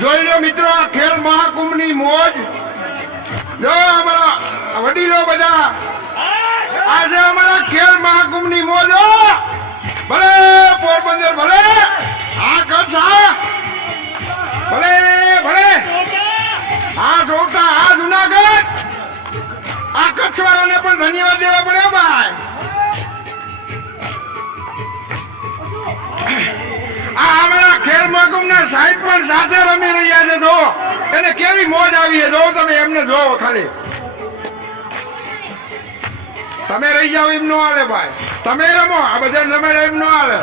જોઈ લો મિત્રો આ ખેલ મહાકુંભની મોજ દાદા આજે અમારા ખેલ મહાકુંભની મોજો. ભલે પોરબંદર, ભલે આ કચ્છ ભલે ભલે. આ જોતા આ જુનાગઢ. આ કચ્છ વાળાને પણ ધન્યવાદ દેવા પડ્યો ભાઈ. આ અમારા ખેલ મહાકુંભ ના સાહેબ પણ સાથે રમી રહ્યા છે જો એને કેવી મોજ આવી છે જો તમે એમને જોવો ખાલી. તમે રહી જાઓ એમ નો હાલે ભાઈ. તમે રમો, આ બધા રમે એમ નો હાલે.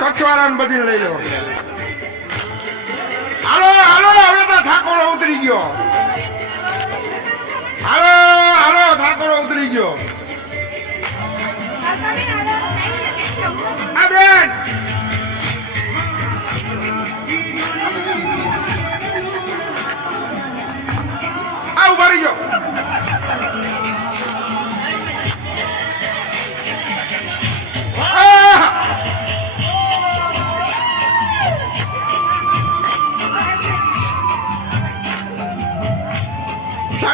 કચ્છવાળાને બધી લઈ લો. હાલો હાલો, હવે તો ઠાકોરો ઉતરી ગયો. હાલો હાલો, ઠાકોરો ઉતરી ગયો.